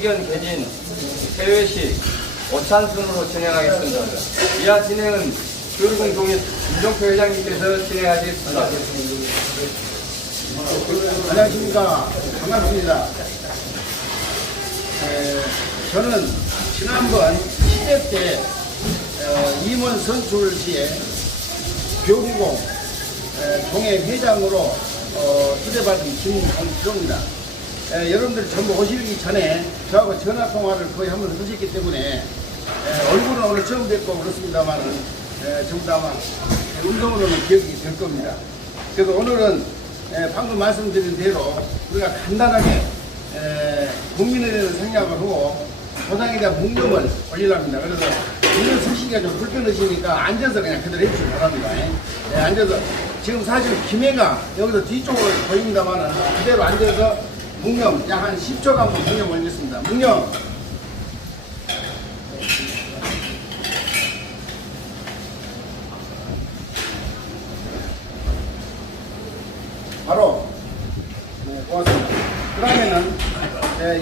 의견 개진 세회식 오찬순으로 진행하겠습니다. 이하 진행은 교육공 동의 김종표 회장님께서 진행하시겠습니다. 안녕하십니까. 반갑습니다. 저는 지난번 10회 때 임원 선출 시에 교육공 동회 회장으로 초대받은 김홍필호입니다. 여러분들 전부 오시기 전에 저하고 전화통화를 거의 한번 하셨기 때문에 얼굴은 오늘 처음 뵙고 그렇습니다만은 전부 다 아마 음성으로는 기억이 될 겁니다. 그래서 오늘은 방금 말씀드린 대로 우리가 간단하게 국민에 대해서 생각을 하고 보상에 대한 묵념을 올리랍니다. 그래서 이런 서시기가 좀 불편하시니까 앉아서 그냥 그대로 해주시기 바랍니다. 앉아서 지금 사실 기회가 여기서 뒤쪽으로 보입니다만 그대로 앉아서 묵념 약 한 10초 간만 묵념 올리겠습니다. 묵념. 바로 고맙습니다. 그 다음에는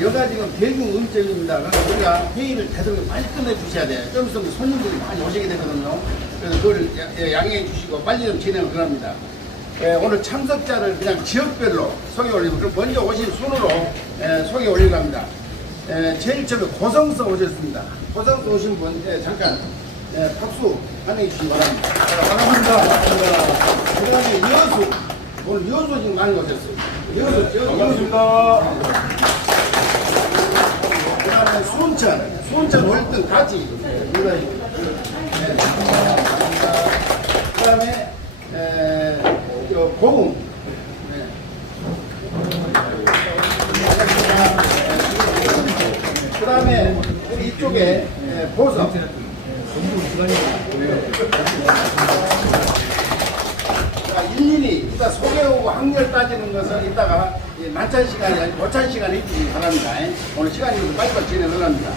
여기가 지금 대중음점입니다. 그래서 우리가 회의를 되도록 빨리 끝내주셔야 돼요. 좀 있으면 손님들이 많이 오시게 되거든요. 그래서 그걸 양해해 주시고 빨리 좀 진행을 그럽니다. 오늘 참석자를 그냥 지역별로 소개 올리고 그럼 먼저 오신 순으로 소개 올리고 합니다. 제일 처음에 고성서 오셨습니다. 고성서 오신 분 잠깐 박수 한해 주시기 바랍니다. 반갑습니다. 그 다음에 여수 오늘 여수 지금 많이 오셨어요. 여수 반갑습니다. 그 다음에 순천 월등 같이 그 다음에 고흥 그 다음에 우리 이쪽에 보석 일일이 이따 소개하고 학렬 따지는 것은 이따가 만찬 시간이 아니고 모찬 시간에 해주시기 바랍니다. 오늘 시간이 빨리빨리 진행을 합니다.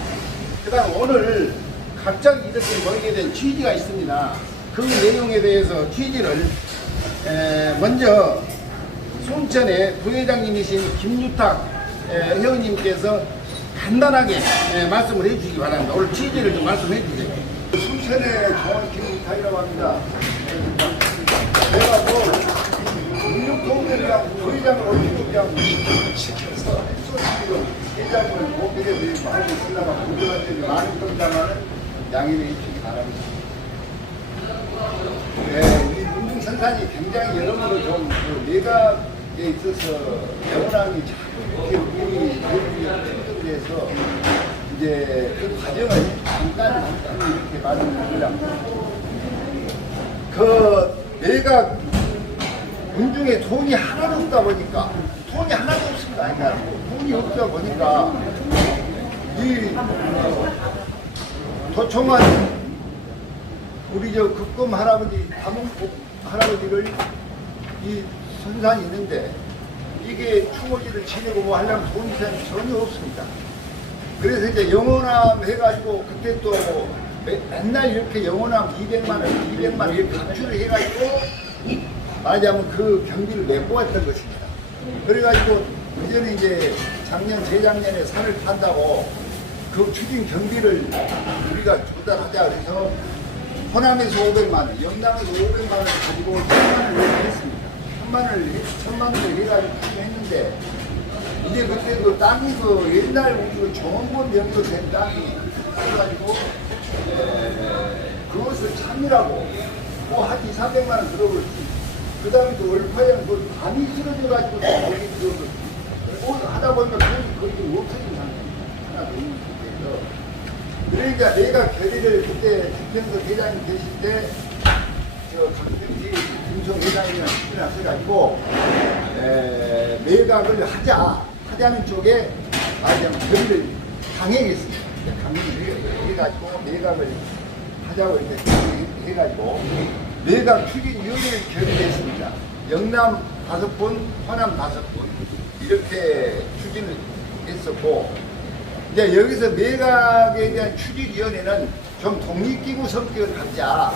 그 다음 오늘 갑자기 이렇게 모이게 된 취지가 있습니다. 그 내용에 대해서 취지를 먼저 순천의 부회장님이신 김유탁 회원님께서 간단하게 말씀을 해주시기 바랍니다. 오늘 취지를 좀 말씀해 주세요. 순천의 정원 김유탁이라고 합니다. 내가 뭐 국립동맹이랑 부회장을 올리고 시켜서 소식으로 회장을 목표에 하고 있으려고 공정한데 많은 겁니다만은 양해해 주시기 바랍니다. 이 문중생산이 굉장히 여러모로 좀 내각에 있어서 영원함이 자꾸 이렇게 우리 교육에 힘들어서 이제 그 과정을 간단히 이렇게 말씀드리려고 그 내각 문중에 돈이 하나도 없다 보니까 돈이 하나도 없습니다. 그러니까 돈이 없다 보니까 이 도청한 우리 저 급검 할아버지, 다문국 할아버지를 이 선산이 있는데 이게 추모제를 지내고 뭐 하려면 돈이 전혀 없습니다. 그래서 이제 영원함 해가지고 그때 또 맨날 이렇게 영원함 200만 원 이렇게 각출을 해가지고 말하자면 그 경비를 내보았던 것입니다. 그래가지고 그전에 이제 작년, 재작년에 산을 탄다고 그 추진 경비를 우리가 조달하자 그래서 호남에서 500만 원, 영남에서 500만 원을 가지고 1000만 원을 했습니다. 1000만 원을 해가지고 했는데 이제 그때 그 땅이 그 옛날 우리 정원본 명도 된 땅이 그래가지고 그것을 참이라고 뭐 한 200~300만 원 들어버렸지. 그 다음에 또 월파양 그 밤이 쓰러져가지고 거기 그 하다 보니까 돈이 거의 좀 없어진 상태입니다. 하나 더 있는 상태에서. 그러니까 내가 결의를 그때 김평석 회장님 계실 때 저 강평지 김성 회장님이랑 식사를 하셔가지고 매각을 하자는 쪽에 말하자면 결의를 강행했습니다. 강행을 해가지고 매각을 하자고 이렇게 해가지고 매각 추진위원회를 결의했습니다. 영남 5분, 호남 5분 이렇게 추진을 했었고 이제 여기서 매각에 대한 추진위원회는 좀 독립기구 성격을 갖자.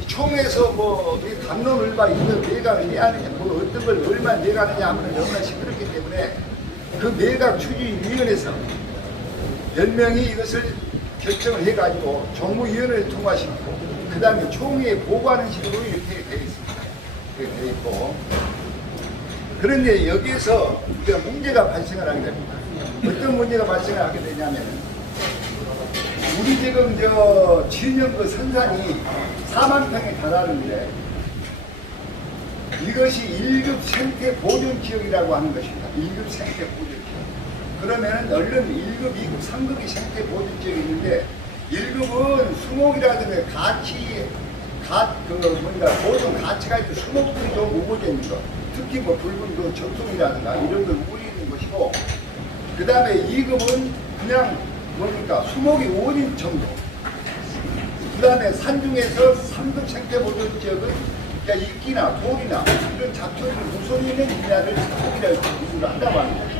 이 총에서 뭐 담론을봐 이거 매각을 해야 하느냐, 뭐 어떤 걸 얼마 매각하느냐 하면 너무나 시끄럽기 때문에 그 매각 추진위원회에서 10명이 이것을 결정을 해가지고 정무위원회를 통과시키고 그 다음에 총회에 보고하는 식으로 이렇게 되어 있습니다. 이렇게 되어 있고 그런데 여기에서 우리가 문제가 발생을 하게 됩니다. 어떤 문제가 발생을 하게 되냐면 우리 지금 저 진영 그 선산이 4만 평에 달하는데 이것이 1급 생태 보존 지역이라고 하는 것입니다. 1급 생태 보존 지역. 그러면은 얼른 1급, 2급, 3급이 생태 보존 지역이 있는데 1급은 수목이라든가 뭔가 보존 가치가 있는 수목들이 좀 우거져 있는 거. 특히 뭐 붉은 그 적송이라든가 이런 걸 우거져 있는 것이고 그 다음에 2급은 그냥 뭡니까 수목이 5인 정도. 그 다음에 산중에서 3급 생태 보존 지역은 그러니까 이끼나 돌이나 이런 잡초를 우선 있는 분야를 산목이라고 구분을 한다고 하는 거예요.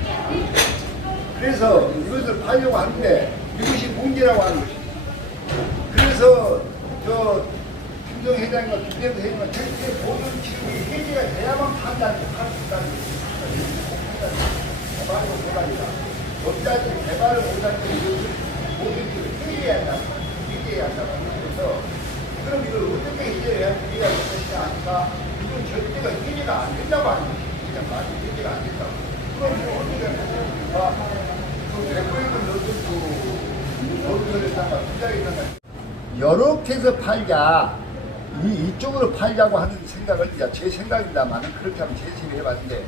그래서 이것을 파려고 하는데 이것이 문제라고 하는 것입니다. 그래서 저 김정 회장과 김대부 회장과 생태 보존 지역이 해제가 돼야만 판단을 할 수 있다는 것입니다. 개발을 못하니까 어디까지 개발을 못하니까 이것을 보존 지역을 해제해야 한다. 해제해야 한다고 그래서 그럼 이걸 어떻게 해제해야 우리가 할 것이냐 하니까 이건 절대가 해제가 안 된다고 하는 것입니다. 그냥 말이 해제가 안 된다고. 그럼 뭐 어떻게 하냐 그 대포에도 넣어도 거기서에다가 투자에다가 이렇게 해서 팔자 이쪽으로 팔자고 하는 생각을 제 생각입니다만은 그렇게 한번 제시를 해봤는데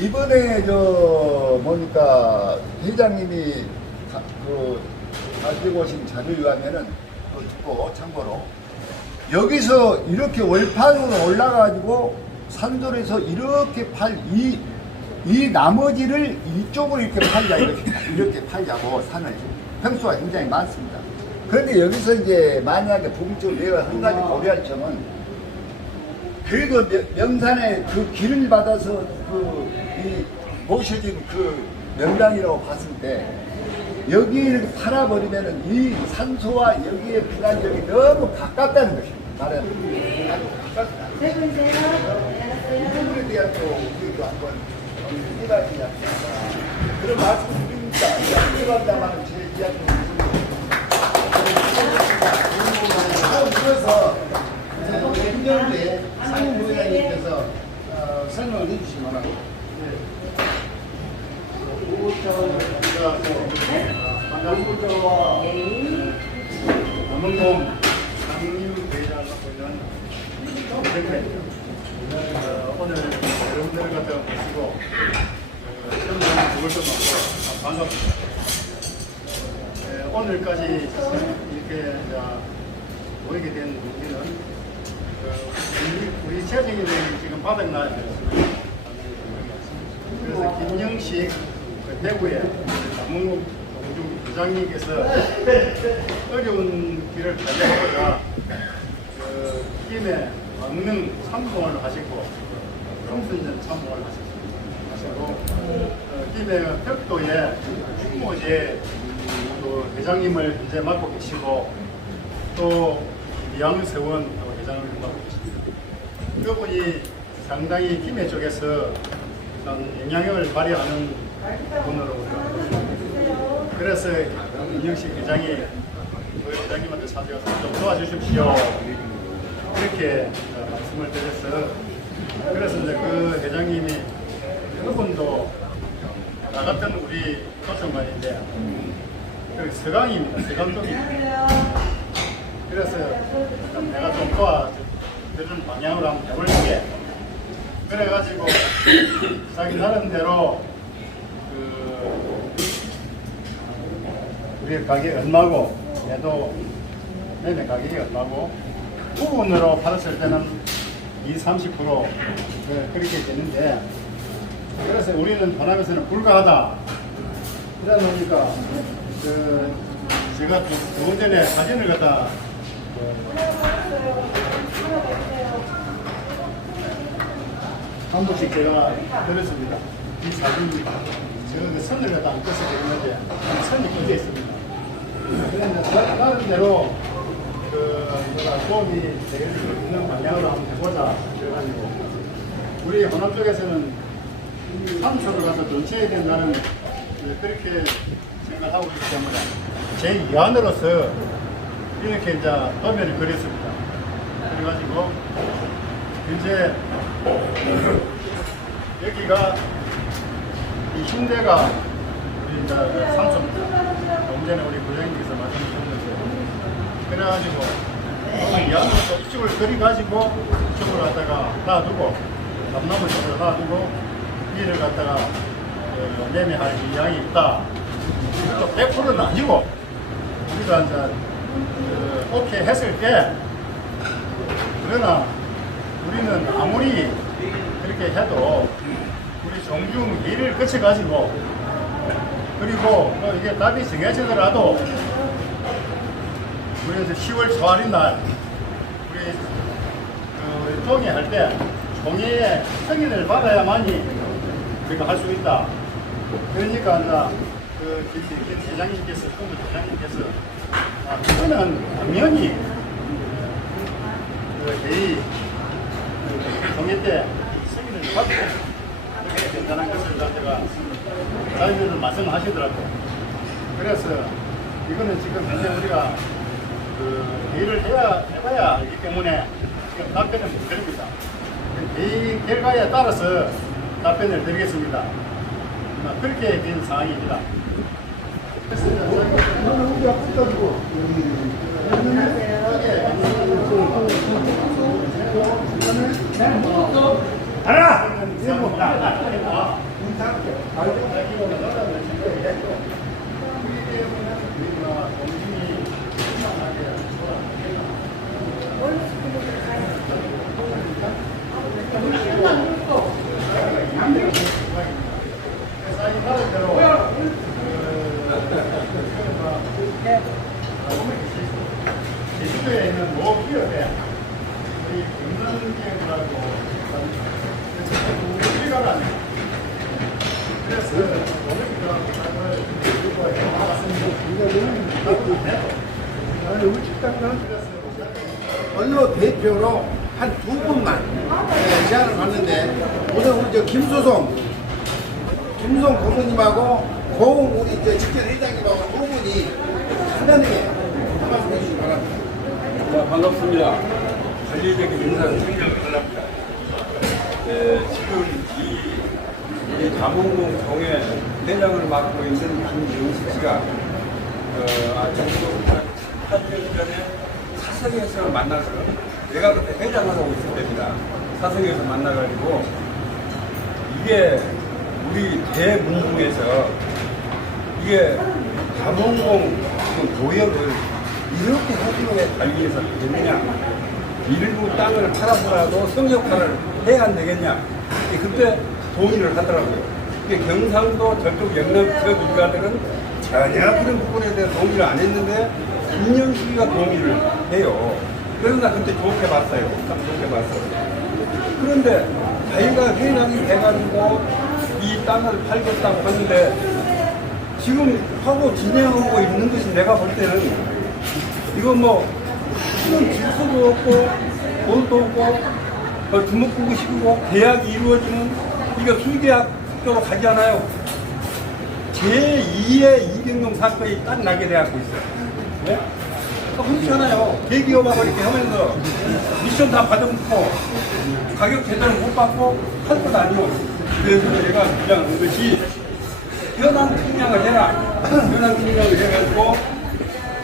이번에 저 뭡니까 회장님이 가지고 오신 자료에 의하면은 듣고 참고로 여기서 이렇게 월판으로 올라가가지고 산돌에서 이렇게 이 나머지를 이쪽으로 이렇게 팔자 이렇게 팔자고 산을 평수가 굉장히 많습니다. 그런데 여기서 이제 만약에 부분적으로 내가 한 가지 고려할 점은 그래도 명산에 그 길을 받아서 이 모셔진 그 명당이라고 봤을 때 여기를 팔아버리면은 이 산소와 여기에 분한 지역이 너무 가깝다는 것입니다. 말하자면 아주 가깝다. 이 부분에 대한 또 우리도 한번 해봐야 되지 않습니까? 그런 말씀을 드립니다. 해봤다만 제 이야기를 이어서 김정주의 상무부장님께서 설명을 해주시면 남원동 상임회장을 맡고 있는 김정태입니다. 오늘 여러분들 같은 모시고 시험장 죽을 것 같고 반갑습니다. 오늘까지 이렇게 모이게 된 문제는 우리 재정이 지금 바닥나야 되었습니다. 그래서 김영식 대구의 남원동 동중 부장님께서 어려운 길을 달려가고자 김해 강릉 참봉을 하시고 성순전 참봉을 하시고 김해 벽도의 충모제 회장님을 현재 맡고 계시고 또 양세원 회장을 맡고 계십니다. 그분이 상당히 김해 쪽에서 영향력을 발휘하는 분으로 그래서 임영식 회장이 그 회장님한테 찾아가서 좀 도와주십시오 이렇게 말씀을 드렸어요. 그래서 이제 그 회장님이 그분도 나 같은 우리 도청관인데 서강입니다. 서강 쪽입니다. 그래서 내가 좀 도와주는 방향으로 한번 해볼게. 그래가지고 자기 나름대로 우리 가격이 얼마고 얘도 매매 가격이 얼마고 부분으로 팔았을 때는 20-30% 그렇게 되는데 그래서 우리는 반합에서는 불가하다. 그러다 보니까 제가 두 전에 사진을 갖다 한 번씩 제가 드렸습니다. 이 사진입니다. 제가 선을 갖다 안 껴서 그랬는데 선이 껴져 있습니다. 그런데 나름대로 도움이 될 수 있는 방향으로 한번 해보자. 그래가지고 우리 호남 쪽에서는 산초를 가서 전체에 된다는 그렇게 생각하고 있기 때문에 제 위안으로서 이렇게 이제 도면을 그렸습니다. 그래가지고 이제 여기가 이 흉내가 우리 이제 삼촌입니다. 조금 전에 우리 부장님께서 말씀하셨는데 그래가지고 위안으로서 이쪽을 그려가지고 이쪽을 갖다가 놔두고 담나무 쪽으로 놔두고 위를 갖다가 매매할 의향이 있다. 또 100%는 아니고 우리가 이제 오케이 했을 때 그러나 우리는 아무리 그렇게 해도 우리 종중 회의를 거쳐가지고 그리고 또 이게 답이 정해지더라도 우리 이제 10월 초할인 날 우리 동의할 때 동의의 승인을 받아야만이 우리가 할 수 있다. 그러니까 이제 김 회장님께서, 꿈을 회장님께서 그거는 당연히 회의 동의 때 승인을 받고 그렇게 된다는 것을 갖다가 자유를 말씀하시더라고요. 그래서 이거는 지금 현재 우리가 회의를 해봐야 하기 때문에 지금 답변을 못 드립니다. 회의 결과에 따라서 답변을 드리겠습니다. 그렇게 된 상황입니다. 알아! 제주도에 있는 모 기업에 우리 금산기업이라고 우리가 가는 그래서 언로 대표로 한 두 분만 제안을 받는데 우선 우리 저 김소송 고모님하고 고흥 우리 저 직전 회장님하고 두 분이 간단하게 한 말씀 해주시기 바랍니다. 자, 반갑습니다. 관리적인 인사를 드립니다. 지금 이 자몽동 동에 회장을 맡고 있는 김영식 씨가 정도 8년 전에 사석에서 만나서 내가 그때 회장을 하고 있을 때입니다. 사석에서 만나가지고 이게 우리 대문중에서 이게 자몽동 노역을 이렇게 허술하게 관리해서 되느냐, 일부 땅을 팔아서라도 성역화를 해야 안 되겠냐, 그때 동의를 하더라고요. 경상도 저쪽 영남 지역 일가들은 전혀 그런 부분에 대해 동의를 안 했는데 김영식이가 동의를 해요. 그래서 나 그때 좋게 봤어요. 딱 좋게 봤어요. 그런데 자기가 회장이 돼가지고 이 땅을 팔겠다고 하는데 지금 하고 진행하고 있는 것이 내가 볼 때는 이거 뭐 지금 질서도 없고 돈도 없고 주먹구구식이고 계약이 이루어지는 이게 수계약으로 가지 않아요. 제2의 이경영 사건이 딱 나게 돼갖고 있어요. 네? 그렇잖아요. 대기업하고 이렇게 하면서 미션 다 받아먹고 가격 제대로 못 받고 할 것 아니오. 그래서 내가 그냥 이것이 현황 측량을 해라. 현황 측량을 해가지고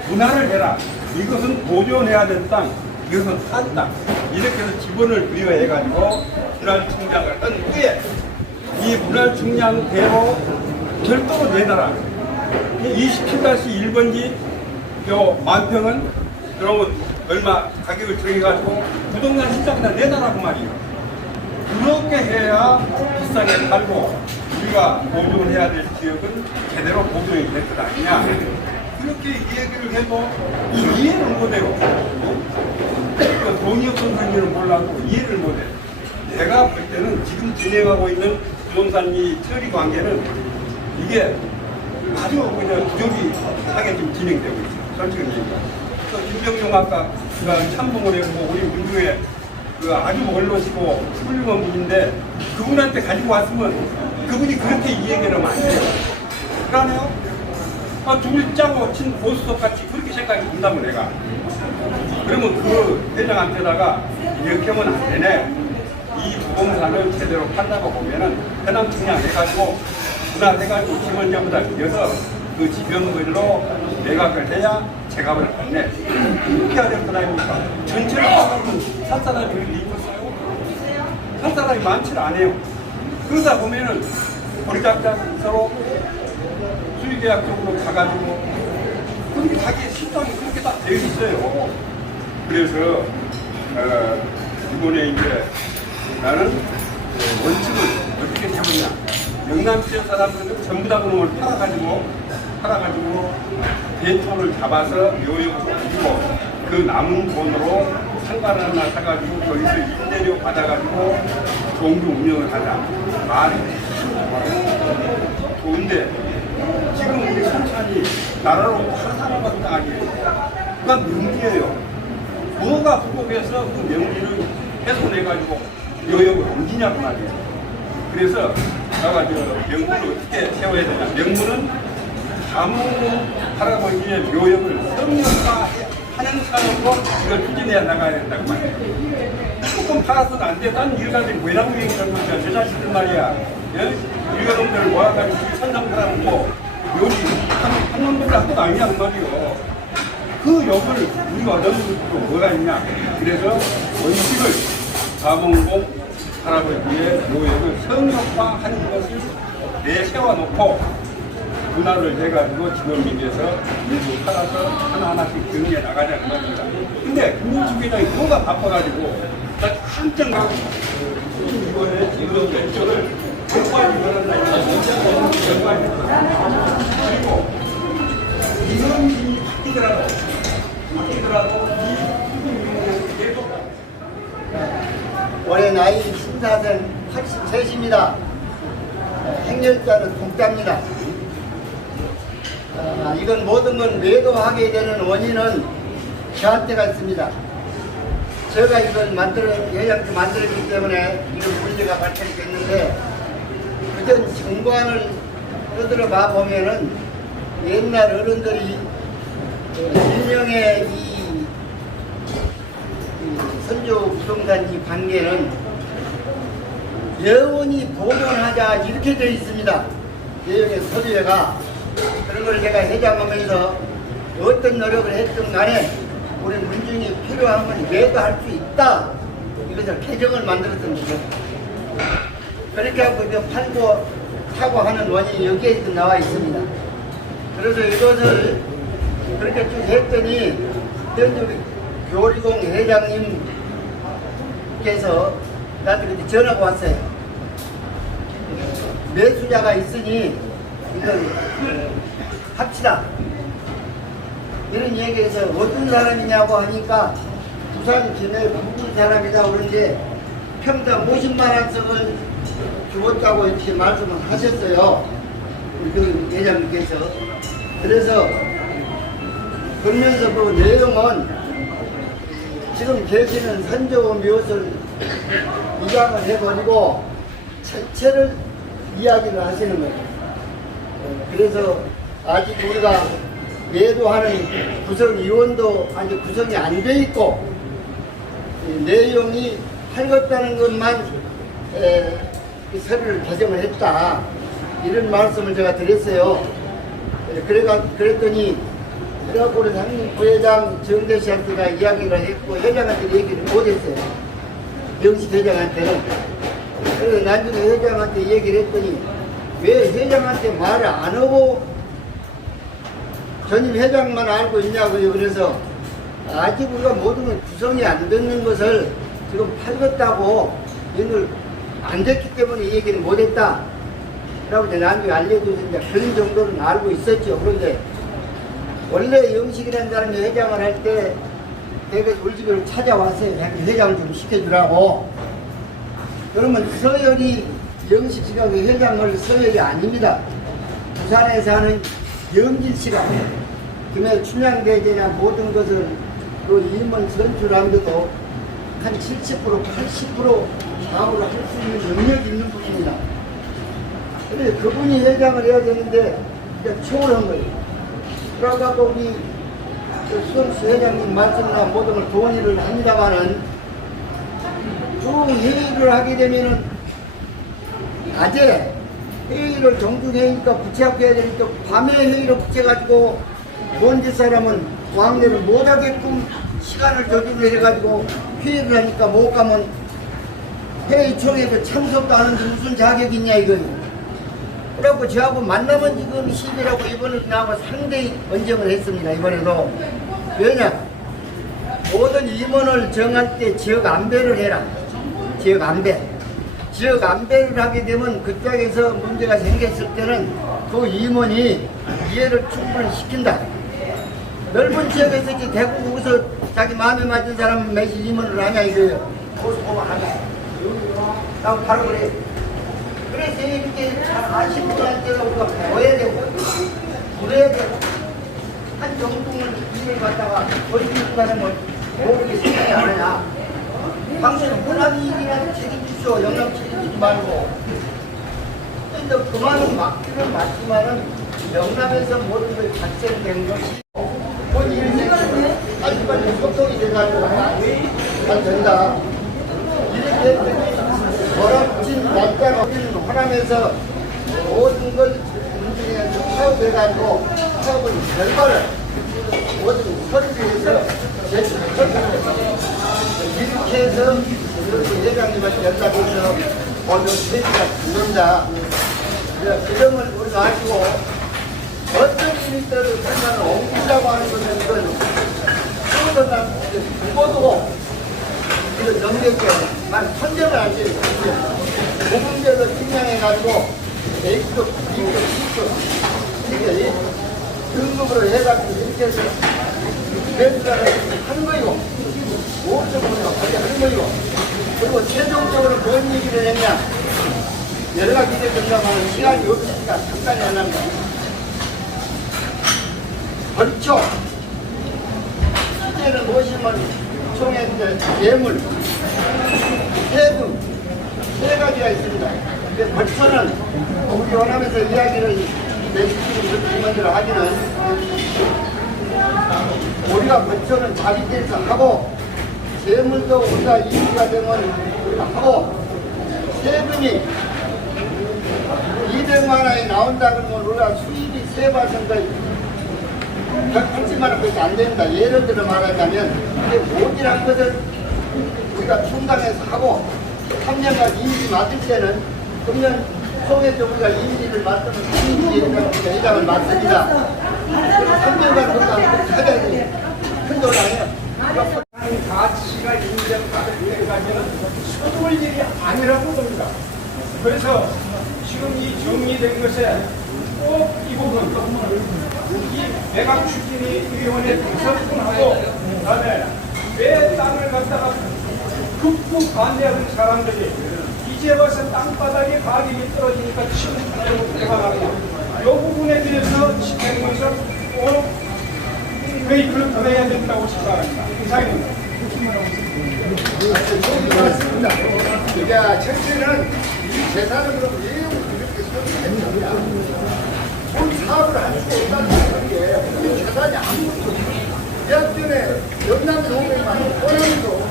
분할을 해라. 이것은 보존해야 될 땅, 이것은 산 땅. 이렇게 해서 지분을 부여해가지고 분할 측량을 한 후에 이 분할 측량대로 별도로 내놔라. 27-1번지 요 만평은 그러면 얼마 가격을 정해가지고 부동산 시장에다 내놔라고 말이에요. 그렇게 해야 비싸게 팔고 우리가 보존해야 될 지역은 제대로 보존이 될 것 아니냐. 그렇게 얘기를 해도 이해를 못해요. 돈이 없는 사람들은 몰라도 이해를 못해. 내가 볼 때는 지금 진행하고 있는 부동산 이 처리 관계는 이게 아주 그냥 부조리하게 지금 진행되고 있어요. 솔직히 얘기합니다. 김병용 아까 참봉을 했고 우리 문주에 아주 원로시고 훌륭한 분인데 그분한테 가지고 왔으면 그분이 그렇게 이 얘기를 하면 안 돼요. 그러네요. 둘이 짜고 친 고수석 같이 그렇게 생각이 든다면 내가. 그러면 그 회장한테다가 이렇게 하면 안 되네. 이 부동산을 제대로 판다고 보면은 그냥 해가지고 분할해가지고 팀원장보다 이겨서 그 지명으로 매각을 해야 제값을 받네. 이렇게 해야 될 거 아닙니까? 전체를 하면 살 사람이 있어요? 살 사람이 많지는 않아요. 그러다 보면은 버리작작 서로 수의계약적으로 가가지고 그렇게 자기 식당이 그렇게 다 되어 있어요. 그래서 이번에 이제 나는 원칙을 어떻게 잡았냐. 영남 지역 사람들은 전부 다 그놈을 팔아가지고 대토를 잡아서 묘역을 주고 그 남은 돈으로 상관 하나 사가지고 거기서 임대료 받아가지고 종교 운영을 하자. 말이 좋은데 지금 우리 선산이 나라로 하나밖에 아니에요. 그건 명기예요. 뭐가 부족해서 그 명기를 훼손해가지고 묘역을 옮기냐고 말이에요. 그래서 내가 명문을 어떻게 세워야 되냐. 명문은 가문 할아버지의 묘역을 성역화하는 사람으로 이걸 추진해야 나가야 된다고 말이에요. 조금 팔아서는 안 돼. 딴 일가들이 뭐라고 얘기하는 거야. 저 자식들 말이야. 예? 일가놈들을 모아가지고 선남사람고 요리 한 놈들을 한 것도 아니야 그 말이요. 그 역을 우리가 얻는 것도 뭐가 있냐. 그래서 원칙을 자본공 할아버지의 묘역을 성역화하는 것을 내세워놓고 분할을 해가지고 지원민에서 일부 팔아서 하나하나씩 정리해 나가자는 겁니다. 근데 김민수회장이 뭐가 바빠가지고 나 한참 가고 이번에 지금 왼쪽을 정관이 걸었나 정관이 그리고 이런 일이 바뀌더라도 이 계속 올해 나이 신사는 83입니다. 행렬자는 동자입니다. 이건 모든 걸 매도하게 되는 원인은 저한테가 있습니다. 제가 이걸 회장도 만들었기 때문에 이런 문제가 발생이 됐는데 그전 정관을 떠들어봐 보면은 옛날 어른들이 일명의 이 선조 부동산 이 관계는 영원히 보존하자 이렇게 되어 있습니다. 내용의 서류가. 그런 걸 제가 회장하면서 어떤 노력을 했든 간에 우리 문중이 필요하면 매도할 수 있다. 이것을 개정을 만들었습니다. 그렇게 하고 이제 팔고 사고 하는 원인이 여기에 나와 있습니다. 그래서 이것을 그렇게 쭉 했더니 현재 교리공 회장님께서 나한테 그때 전화가 왔어요. 매수자가 있으니 이걸 합시다. 이런 얘기에서 어떤 사람이냐고 하니까 부산 김해 부분 사람이다 그런데 평당 50만원씩을 주었다고 이렇게 말씀을 하셨어요. 그 회장님께서. 그래서 그러면서 그 내용은 지금 계시는 선조 묘소를 이장을 해버리고 전체를 이야기를 하시는 거예요. 그래서 아직 우리가 매도하는 구성위원도 아직 구성이 안 돼 있고 내용이 팔겠다는 것만 서류를 개정을 했다. 이런 말씀을 제가 드렸어요. 그랬더니 우리 상임 부회장 정대 씨한테가 이야기를 했고 회장한테 얘기를 못했어요. 영식 회장한테는. 그래서 나중에 회장한테 얘기를 했더니 왜 회장한테 말을 안 하고 전임 회장만 알고 있냐고요. 그래서 아직 우리가 모든 걸 구성이 안 됐는 것을 지금 팔겠다고 이걸 안 됐기 때문에 이 얘기를 못했다. 라고 이제 나중에 알려주셨는데 그런 정도는 알고 있었죠. 그런데 원래 영식이라는 사람이 회장을 할 때 내가 우리 집을 찾아왔어요. 회장을 좀 시켜주라고. 그러면 서열이 영식 씨가 그 회장을 서열이 아닙니다. 부산에 사는 영진 씨가 김해 춘향대제나 모든 것을 그 임원 선출하면서도 한 70%, 80% 좌우를 할 수 있는 능력이 있는 분입니다. 그래서 그분이 회장을 해야 되는데 그냥 초월한 거예요. 그러다가 우리 수영수 회장님 말씀이나 모든 걸 동의를 합니다만은 쭉 회의를 하게 되면은 낮에 회의를 정중회의니까 붙여야 되니까 밤에 회의를 붙여가지고 먼지 사람은 왕래를 못하게끔 시간을 조절을 해가지고 회의를 하니까 못 가면 회의총회도 참석도 하는데 무슨 자격이 있냐 이거예요. 그래갖고 저하고 만나면 지금 10이라고 이번에 나하고 상당히 언쟁을 했습니다. 이번에도. 왜냐? 모든 임원을 정할 때 지역 안배를 해라. 지역 안배. 지역 안배를 하게 되면 그쪽에서 문제가 생겼을 때는 그 임원이 이해를 충분히 시킨다. 넓은 지역에서 이제 대구에서 자기 마음에 맞은 사람 몇이 임원을 하냐 이거예요. 거기서 보면 하냐. 나 바로 그래. 그래서 이렇게 잘 아시는 분한테는 우리가 배워야 되고, 그래야 되고, 한 정도는 일을 갖다가 벌리는 사람을 모르게 생각이 안 하냐. 당신은 혼합이 일이라도 책임지쇼. 영향 책임지지 말고. 근데 그 말은 맞기는 맞지만은 영남에서 모든 걸 발생된 것이 본 일생에서 빨리빨리 소통이 돼가지고 안 된다. 이렇게 더럽진 날짜가 없는 호남에서 모든 걸 문제에서 파업해가지고 파업은 결과를 모든 설계해서 이렇게 해서 이렇게 회장님한테 연락해서 모든 회의가 죽는다. 그 점을 우리가 알고 어떤 일이 있어도 상관을 옮기자고 하는 것은 이건 충분한 두고두고 이거 넘겼고 난 선정을 안 돼요. 그 문제도 측량해가지고 A급, B급, C급 이렇게 등급으로 해가지고 이렇게 해서 매수자를 하는 거이고 5점으로 관리하는 거이고 그리고 최종적으로 뭔 얘기를 했냐 여러 가지 일을 들어가면 시간이 없으니까 잠깐이 안 합니다. 벌초 시제를 모시면 총회 예물 세금 세 가지가 있습니다. 근데 벌초는 우리 호남에서 이야기를 내시키는 분들을 하기는 우리가 벌초는 자기들에서 하고 세물도 우리가 이익가 되면 우리가 하고 세금이 200만 원이 나온다 그러면 우리가 수입이 세바선가 180만 원밖에 안 된다. 예를 들어 말하자면 이게 모질한 것을 우리가 충당해서 하고 3년간 임기 맡을 때는 금년 총회에서 우리가 임기를 맡으면 3임기 회장을 맡습니다. 3년간 우리가 하게 되면 큰 돈 아니에요. 가치가 인정받을 때까지는 서둘 일이 아니라고 봅니다. 그래서 지금 이 정리된 것에 꼭 이 부분, 이 매각 추진위원회 대선분하고 그다음에 왜 땅을 갖다가 극구 반대하는 사람들이 이제 와서 땅바닥에 가격이 떨어지니까 침묵하려고 대화하고 이 부분에 대해서 집행부에서 꼭 회의를 더 해야 된다고 생각합니다. 이상입니다. 맞습니다. 그러니까 첫째는 이 재산을 그럼 왜 이렇게 소비했느냐. 본 사업을 할 수 없다는 게 이 재산이 아무것도 없어요. 대학 전에 영남 동맹만 호남도